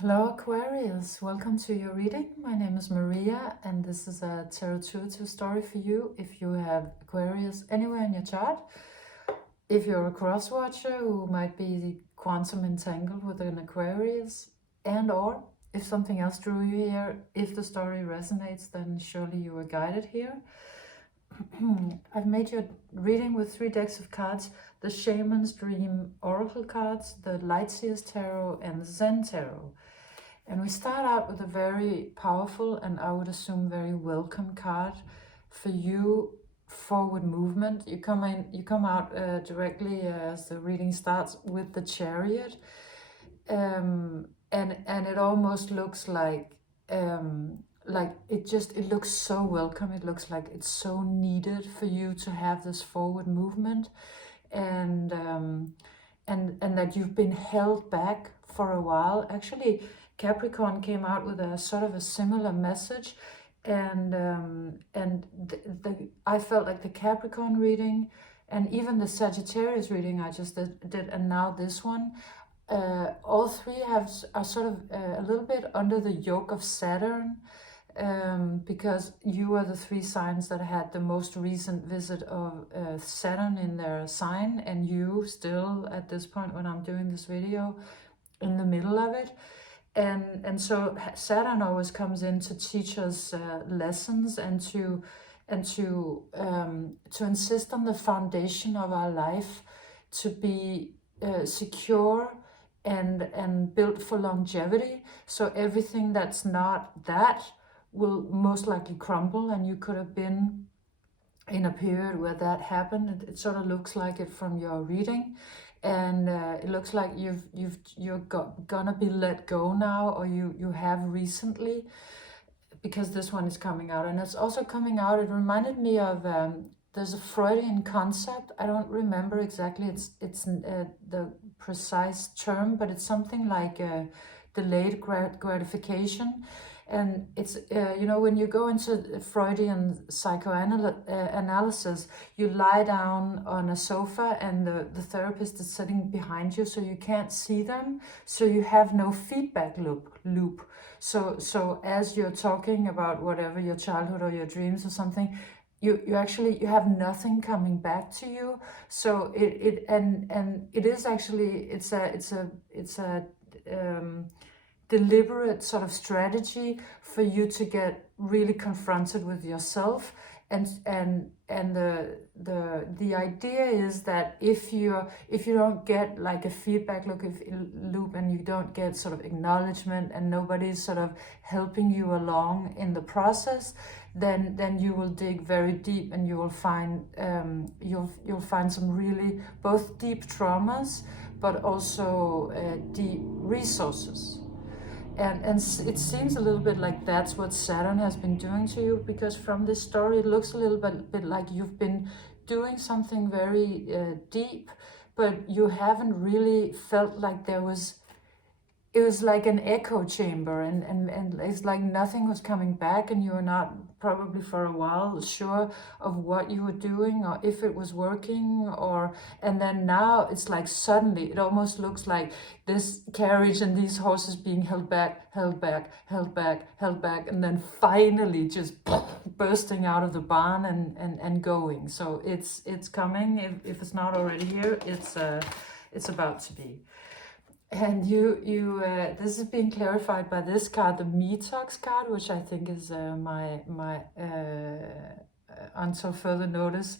Hello Aquarius, welcome to your reading. My name is Maria and this is a Tarot Intuitive story for you if you have Aquarius anywhere in your chart. If you're a cross watcher who might be quantum entangled with an Aquarius, and or if something else drew you here, if the story resonates, then surely you were guided here. I've made your reading with 3 decks of cards: the Shaman's Dream Oracle cards, the Lightseer's Tarot, and the Zen Tarot. And we start out with a very powerful and I would assume very welcome card for you: forward movement. You come out directly as the reading starts with the Chariot, and it almost looks like it looks so welcome. It looks like it's so needed for you to have this forward movement, and that you've been held back for a while. Actually, Capricorn came out with a sort of a similar message, and I felt like the Capricorn reading and even the Sagittarius reading I just did and now this one, all three are sort of a little bit under the yoke of Saturn, because you are the 3 signs that had the most recent visit of Saturn in their sign, and you still at this point when I'm doing this video in the middle of it. And so Saturn always comes in to teach us lessons and to insist on the foundation of our life to be secure and built for longevity. So everything that's not that will most likely crumble, and you could have been in a period where that happened. It sort of looks like it from your reading, and it looks like you're gonna be let go now, or you have recently, because this one is coming out. And it's also coming out, it reminded me of there's a Freudian concept. I don't remember exactly it's the precise term, but it's something like delayed gratification. And it's, when you go into Freudian psychoanalysis, you lie down on a sofa and the therapist is sitting behind you, so you can't see them. So you have no feedback loop. So as you're talking about whatever, your childhood or your dreams or something, you have nothing coming back to you. So it is actually, it's a deliberate sort of strategy for you to get really confronted with yourself, and the idea is that if you don't get like a feedback loop and you don't get sort of acknowledgement and nobody's sort of helping you along in the process, then you will dig very deep and you will find you'll find some really both deep traumas but also deep resources. And it seems a little bit like that's what Saturn has been doing to you, because from this story it looks a little bit like you've been doing something very deep, but you haven't really felt like it was like an echo chamber, and it's like nothing was coming back, and you were not probably for a while sure of what you were doing or if it was working, and then now it's like suddenly it almost looks like this carriage and these horses being held back, and then finally just bursting out of the barn and going. So it's coming. If it's not already here, it's about to be. And this is being clarified by this card, the Me-Talks card, which I think is my until further notice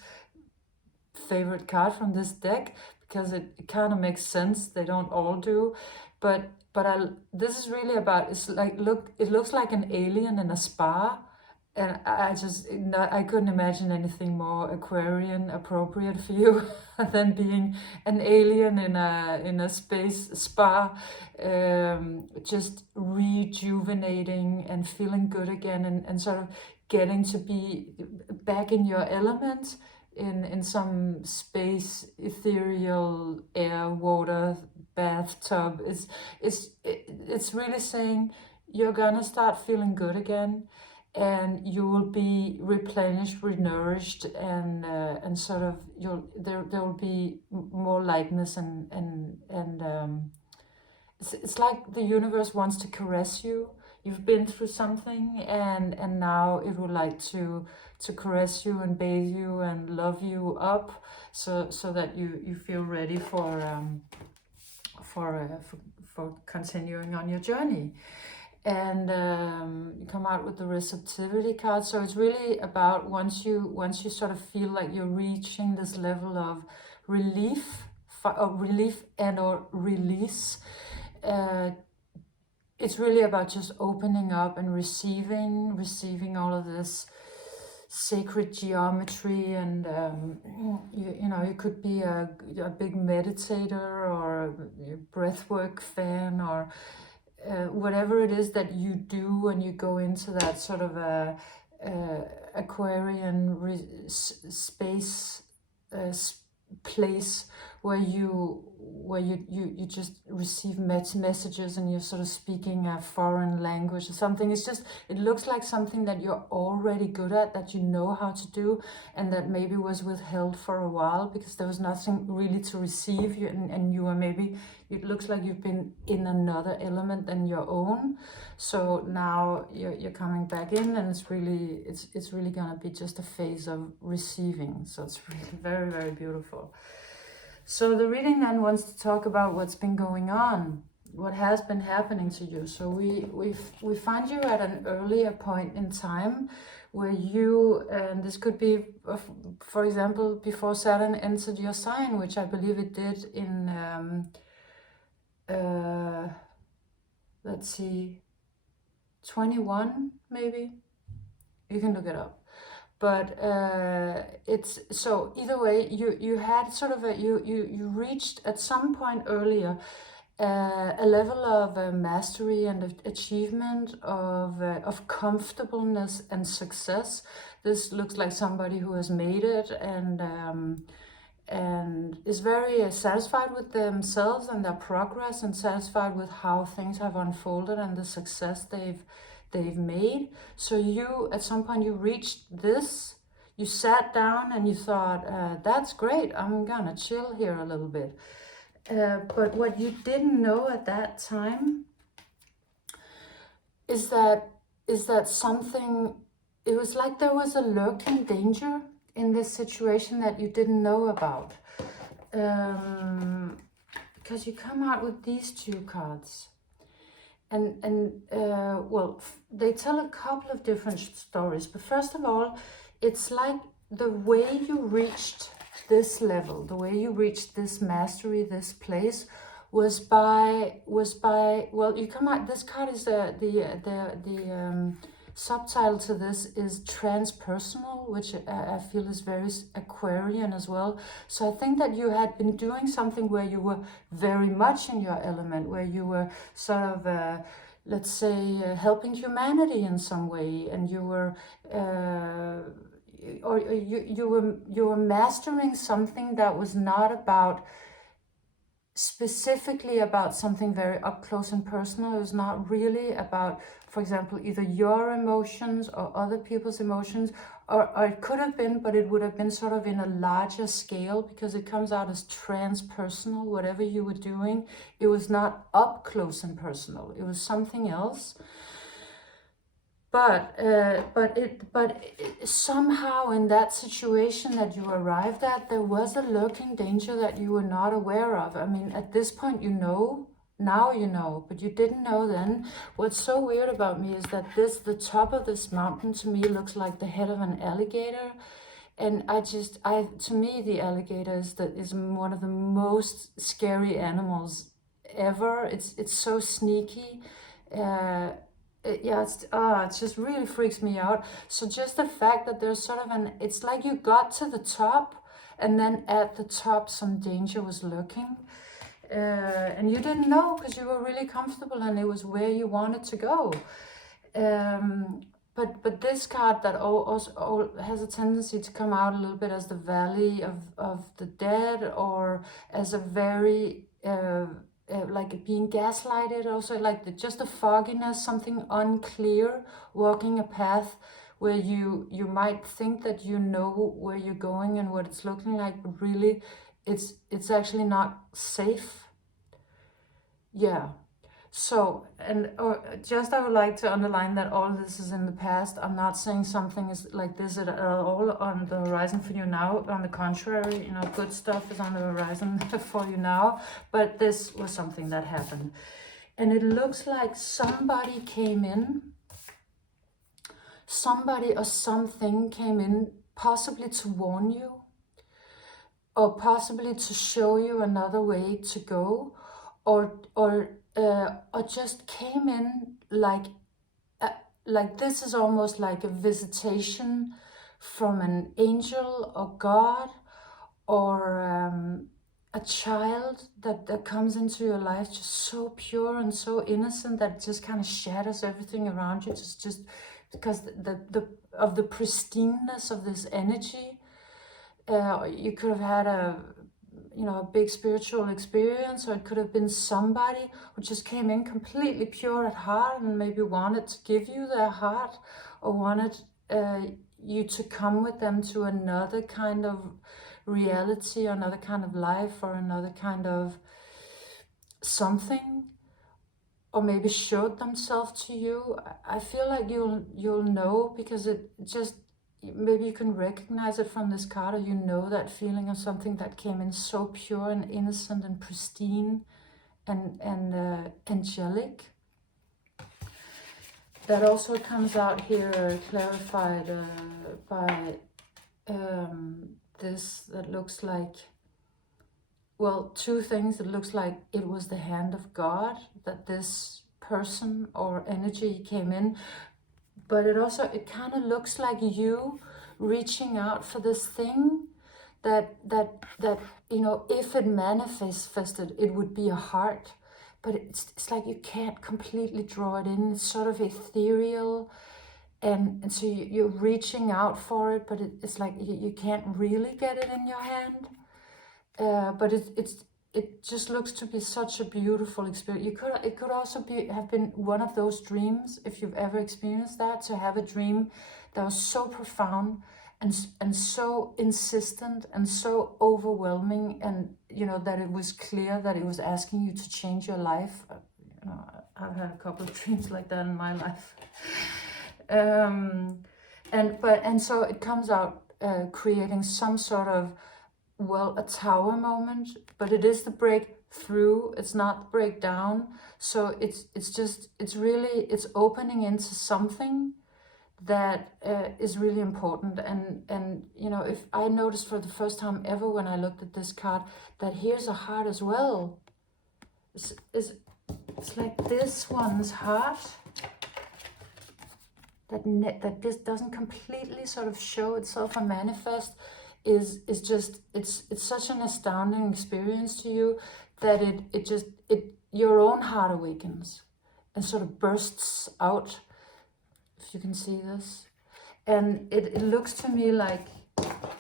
favorite card from this deck, because it kind of makes sense. They don't all do, but this is really about, it looks like an alien in a spa. And I couldn't imagine anything more Aquarian appropriate for you than being an alien in a space spa, just rejuvenating and feeling good again, and sort of getting to be back in your element in some space, ethereal air, water, bathtub. It's really saying you're gonna start feeling good again, and you will be replenished, renourished, and sort of there will be more lightness and it's like the universe wants to caress you. You've been through something, and now it would like to caress you and bathe you and love you up, so that you feel ready for continuing on your journey. And you come out with the receptivity card. So it's really about once you sort of feel like you're reaching this level of relief and or release, it's really about just opening up and receiving all of this sacred geometry. And you know, you could be a big meditator or a breathwork fan, or whatever it is that you do when you go into that sort of Aquarian space place where you just receive messages, and you're sort of speaking a foreign language or something. It's just, it looks like something that you're already good at, that you know how to do, and that maybe was withheld for a while because there was nothing really to receive you, and you were maybe, it looks like you've been in another element than your own. So now you're coming back in, and it's really gonna be just a phase of receiving. So it's really very, very beautiful. So the reading then wants to talk about what's been going on, what has been happening to you. So we find you at an earlier point in time where you, and this could be, for example, before Saturn entered your sign, which I believe it did in, let's see, 21 maybe. You can look it up. But it's, so either way, you had sort of you reached at some point earlier a level of mastery and achievement, of comfortableness and success. This looks like somebody who has made it, and is very satisfied with themselves and their progress, and satisfied with how things have unfolded and the success they've made. So you, at some point, you reached this, you sat down and you thought, that's great, I'm gonna chill here a little bit. But what you didn't know at that time is that something, it was like there was a lurking danger in this situation that you didn't know about. Because you come out with these two cards. And well, they tell a couple of different stories. But first of all, it's like the way you reached this level, the way you reached this mastery, this place, was by well, you come out. This card is the subtitle to this is transpersonal, which I feel is very Aquarian as well. So I think that you had been doing something where you were very much in your element, where you were sort of, let's say, helping humanity in some way, and you were, or you were mastering something that was not about, specifically about something very up close and personal. It was not really about, for example, either your emotions or other people's emotions, or it could have been, but it would have been sort of in a larger scale, because it comes out as transpersonal. Whatever you were doing, it was not up close and personal. It was something else. But somehow in that situation that you arrived at, there was a lurking danger that you were not aware of. I mean, at this point, you know, now you know, but you didn't know then. What's so weird about me is that the top of this mountain to me looks like the head of an alligator. And to me, the alligator is one of the most scary animals ever. It's so sneaky. Yeah, it just really freaks me out. So just the fact that there's sort of it's like you got to the top, and then at the top some danger was lurking, and you didn't know because you were really comfortable and it was where you wanted to go. But this card that also has a tendency to come out a little bit as the valley of the dead, or as a very like being gaslighted, also like just a fogginess, something unclear, walking a path where you might think that you know where you're going and what it's looking like, but really it's actually not safe. Yeah. So, and just I would like to underline that all this is in the past. I'm not saying something is like this at all on the horizon for you now. On the contrary, you know, good stuff is on the horizon for you now. But this was something that happened. And it looks like somebody came in, somebody or something came in, possibly to warn you, or possibly to show you another way to go, or just came in like this is almost like a visitation from an angel or God, or a child that comes into your life just so pure and so innocent that it just kind of shatters everything around you, just because of the pristineness of this energy. You could have had a big spiritual experience, or it could have been somebody who just came in completely pure at heart and maybe wanted to give you their heart, or wanted you to come with them to another kind of reality, another kind of life, or another kind of something, or maybe showed themselves to you. I feel like you'll know, because it just, maybe you can recognize it from this card, or you know that feeling of something that came in so pure and innocent and pristine and angelic. That also comes out here clarified by this, that looks like, well, two things. It looks like it was the hand of God that this person or energy came in, but it kind of looks like you reaching out for this thing that if it manifested, it would be a heart, but it's like you can't completely draw it in. It's sort of ethereal, and so you're reaching out for it, but it's like you can't really get it in your hand. But it just looks to be such a beautiful experience. It could also have been one of those dreams, if you've ever experienced that, to have a dream that was so profound and so insistent and so overwhelming, and that it was clear that it was asking you to change your life. I've had a couple of dreams like that in my life. So it comes out creating some sort of, well, a tower moment, but it is the breakthrough, it's not the breakdown. So it's opening into something that is really important. And if I noticed for the first time ever when I looked at this card, that here's a heart as well. It's like this one's heart, that this doesn't completely sort of show itself or manifest, is just, it's such an astounding experience to you that it your own heart awakens and sort of bursts out, if you can see this. And it looks to me like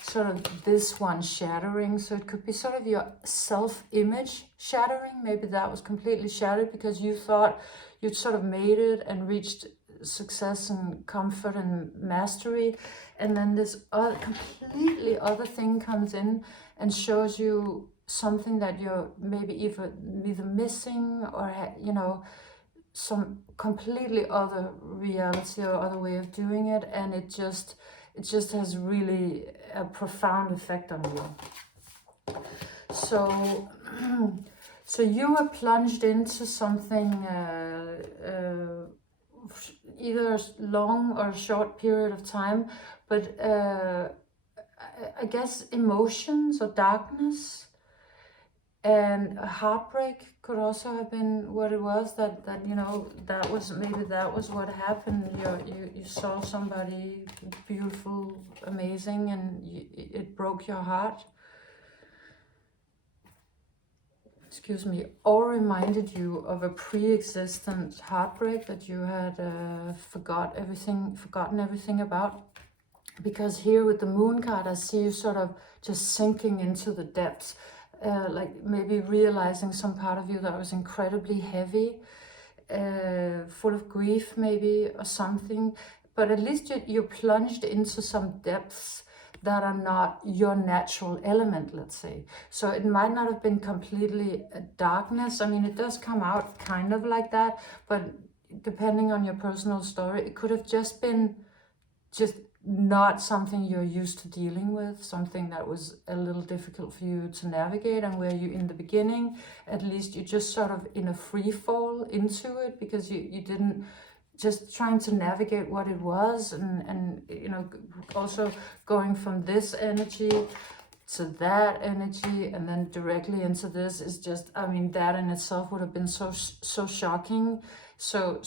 sort of this one shattering. So it could be sort of your self-image shattering. Maybe that was completely shattered because you thought you'd sort of made it and reached success and comfort and mastery, and then this completely other thing comes in and shows you something that you're maybe either missing, or some completely other reality or other way of doing it, and it just has really a profound effect on you. So so you were plunged into something either a long or short period of time, but I guess emotions or darkness and a heartbreak could also have been what it was. That was what happened. You saw somebody beautiful, amazing, and it broke your heart. Excuse me, or reminded you of a pre-existent heartbreak that you had forgotten everything about. Because here with the moon card, I see you sort of just sinking into the depths, like maybe realizing some part of you that was incredibly heavy, full of grief maybe, or something. But at least you plunged into some depths that are not your natural element, let's say. So it might not have been completely darkness. I mean, it does come out kind of like that, but depending on your personal story, it could have just been just not something you're used to dealing with, something that was a little difficult for you to navigate, and where you, in the beginning, at least, you just sort of in a free fall into it, because you didn't, just trying to navigate what it was, and you know, also going from this energy to that energy and then directly into this is just, I mean, that in itself would have been so shocking. So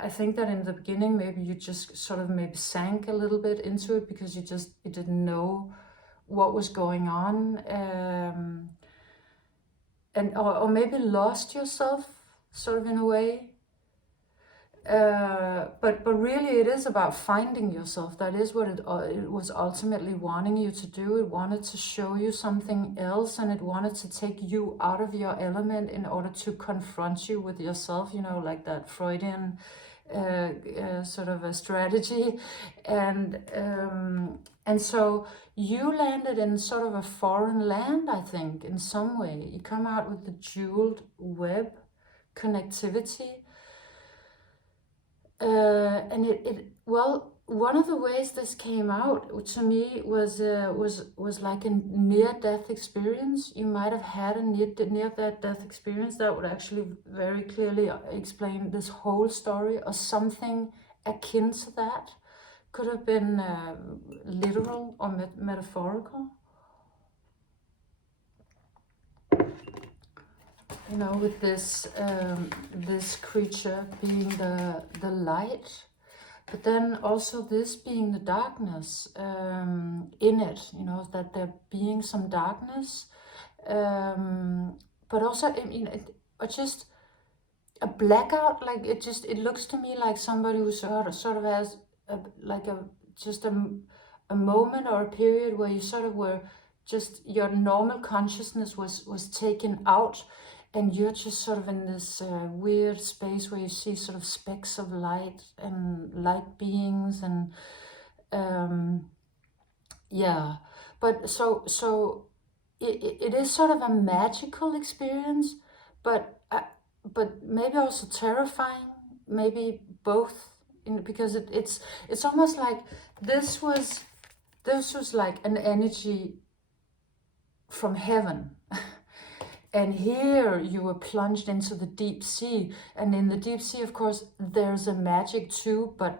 I think that in the beginning, maybe you just sort of maybe sank a little bit into it, because you didn't know what was going on, and or maybe lost yourself sort of in a way. But really it is about finding yourself. That is what it was ultimately wanting you to do. It wanted to show you something else, and it wanted to take you out of your element in order to confront you with yourself, you know, like that Freudian sort of a strategy. And so you landed in sort of a foreign land, I think, in some way. You come out with the jeweled web connectivity. And well, one of the ways this came out to me was like a near-death experience. You might have had a near-death experience that would actually very clearly explain this whole story, or something akin to that. Could have been literal or metaphorical. You know, with this this creature being the light, but then also this being the darkness in it. You know, that there being some darkness, but also, I mean, just a blackout. Like it looks to me like somebody who sort of has a moment or a period where you sort of were just, your normal consciousness was taken out, and you're just sort of in this weird space where you see sort of specks of light and light beings, and yeah. But so it is sort of a magical experience, but maybe also terrifying, maybe both, because it's almost like this was like an energy from heaven. And here you were plunged into the deep sea, and in the deep sea, of course, there's a magic too. But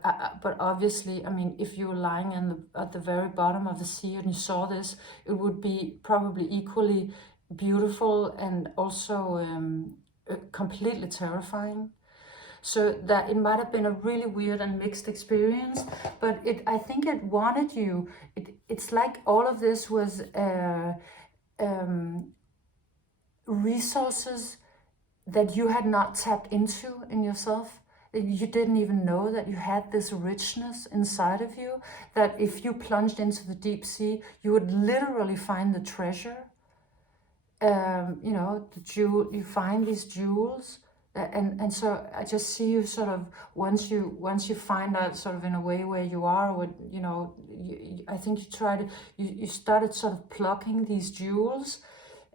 obviously, I mean, if you were lying at the very bottom of the sea and you saw this, it would be probably equally beautiful and also completely terrifying. So that it might have been a really weird and mixed experience, but I think it wanted you. It's like all of this was resources that you had not tapped into in yourself. You didn't even know that you had this richness inside of you, that if you plunged into the deep sea, you would literally find the treasure. You know, the jewel, you find these jewels. And so I just see you sort of, once you find out sort of in a way where you are, what, you know, I think you started sort of plucking these jewels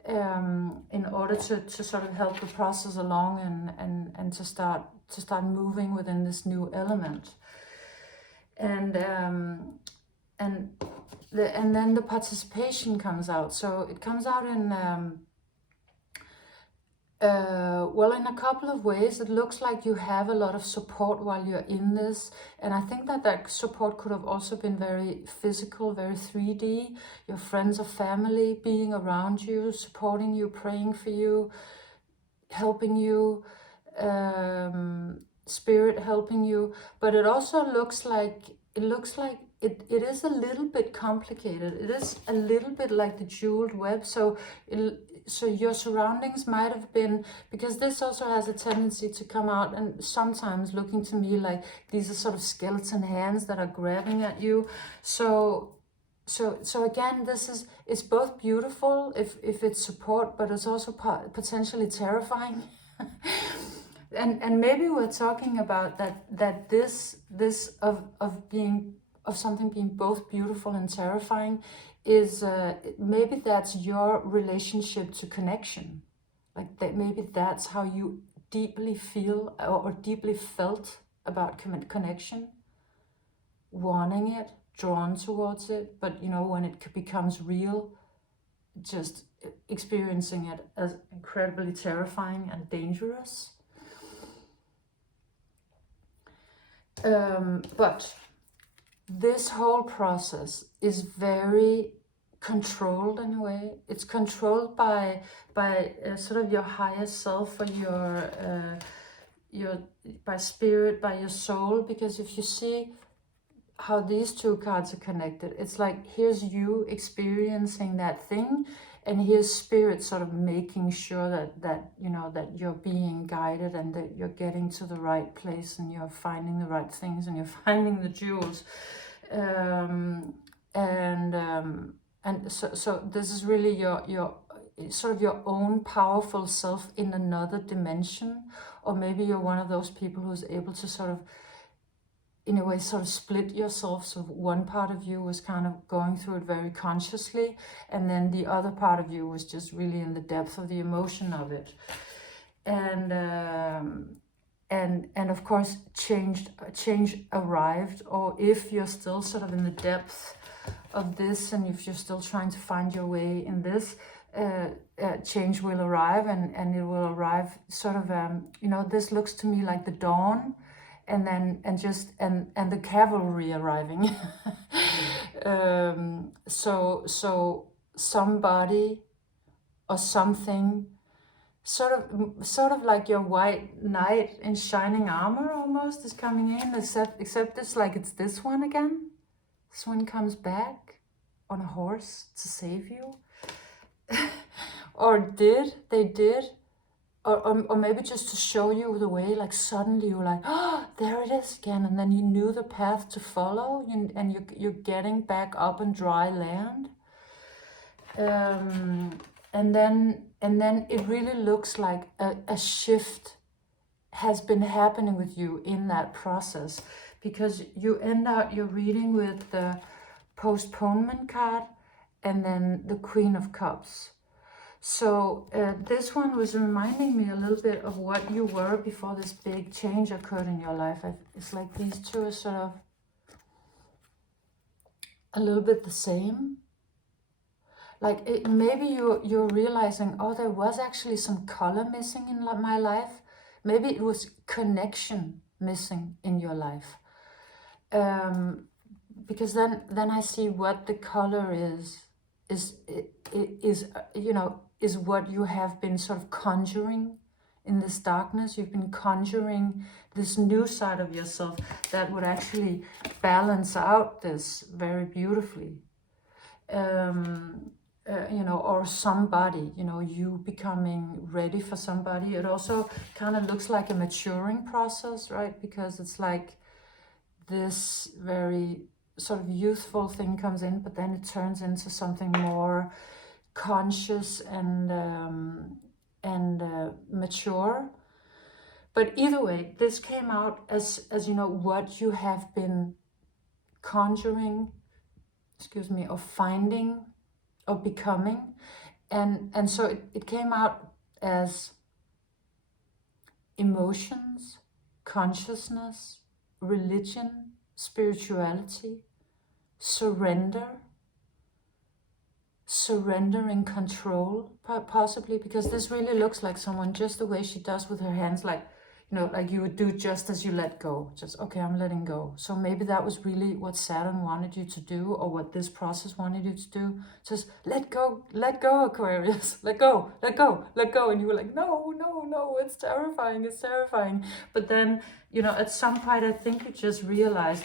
in order to sort of help the process along, and to start moving within this new element. And then the participation comes out. So it comes out in well, in a couple of ways. It looks like you have a lot of support while you're in this, and I think that support could have also been very physical, very 3D. Your friends or family being around you, supporting you, praying for you, helping you, spirit helping you. But it also looks like it is a little bit complicated. It is a little bit like the jeweled web. So your surroundings might have been, because this also has a tendency to come out and sometimes looking to me like these are sort of skeleton hands that are grabbing at you. So again, it's both beautiful if it's support, but it's also potentially terrifying. And maybe we're talking about that this of being of something being both beautiful and terrifying is maybe that's your relationship to connection. Like that, maybe that's how you deeply feel or deeply felt about connection, wanting it, drawn towards it, but you know, when it becomes real, just experiencing it as incredibly terrifying and dangerous. But this whole process is very controlled in a way. It's controlled by sort of your higher self, or your by spirit, by your soul. Because if you see how these two cards are connected, it's like here's you experiencing that thing, and here's spirit sort of making sure that you know that you're being guided and that you're getting to the right place and you're finding the right things and you're finding the jewels. And so this is really your sort of your own powerful self in another dimension. Or maybe you're one of those people who's able to sort of, in a way, sort of split yourself. So one part of you was kind of going through it very consciously, and then the other part of you was just really in the depth of the emotion of it. And of course change arrived. Or if you're still sort of in the depth of this, and if you're still trying to find your way in this, change will arrive, and it will arrive sort of, you know, this looks to me like the dawn, and then and the cavalry arriving. So somebody or something, sort of like your white knight in shining armor almost, is coming in, except it's like it's this one again. This one comes back on a horse to save you. Or they did, or maybe just to show you the way. Like suddenly you're like, oh, there it is again, and then you knew the path to follow, and you're getting back up on dry land. And then it really looks like a shift has been happening with you in that process, because you end out your reading with the postponement card and then the Queen of Cups. So this one was reminding me a little bit of what you were before this big change occurred in your life. It's like these two are sort of a little bit the same. Like maybe you're realizing, oh, there was actually some color missing in my life. Maybe it was connection missing in your life. Because then I see what the color is you know, is what you have been sort of conjuring in this darkness. You've been conjuring this new side of yourself that would actually balance out this very beautifully. You know, or somebody, you know, you becoming ready for somebody. It also kind of looks like a maturing process, right? Because it's like this very sort of youthful thing comes in, but then it turns into something more conscious and mature. But either way, this came out as you know, what you have been conjuring, or finding, or becoming. And so it came out as emotions, consciousness, religion, spirituality, surrendering control, possibly, because this really looks like someone, just the way she does with her hands, like, you know, like you would do just as you let go. Just, okay, I'm letting go. So maybe that was really what Saturn wanted you to do, or what this process wanted you to do. Just let go, Aquarius. Let go. And you were like, no, it's terrifying. But then, you know, at some point, I think you just realized,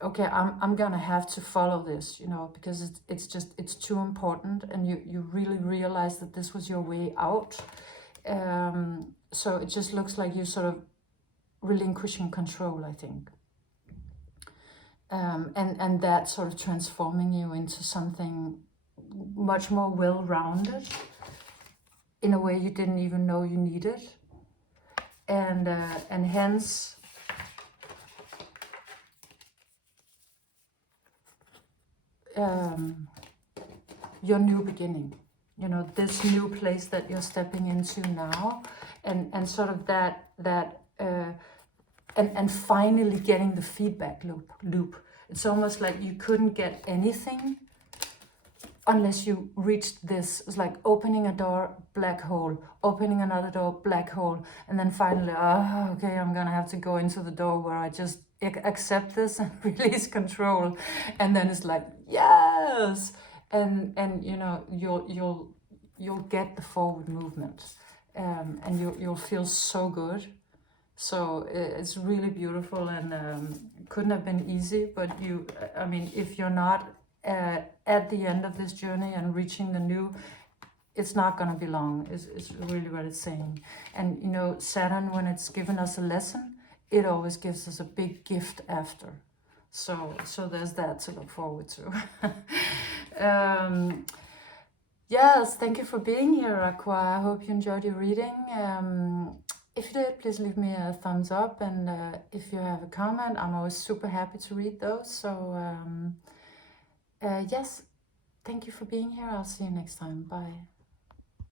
okay, I'm gonna have to follow this, you know, because it's too important, and you really realize that this was your way out. So it just looks like you sort of relinquishing control, I think. And that sort of transforming you into something much more well-rounded in a way you didn't even know you needed. And hence, your new beginning, you know, this new place that you're stepping into now, and sort of and finally getting the feedback loop. It's almost like you couldn't get anything unless you reached this. It's like opening a door, black hole, opening another door, black hole, and then finally, oh, okay, I'm gonna have to go into the door where I just accept this and release control, and then it's like, yes, and you know, you'll get the forward movement, and you'll feel so good. So it's really beautiful, and couldn't have been easy. But I mean, if you're not at the end of this journey and reaching the new, it's not going to be long, is really what it's saying. And you know, Saturn, when it's given us a lesson, it always gives us a big gift after. So there's that to look forward to. Yes, thank you for being here, Aqua. I hope you enjoyed your reading. If you did, please leave me a thumbs up, and if you have a comment, I'm always super happy to read those. So yes, thank you for being here. I'll see you next time. Bye.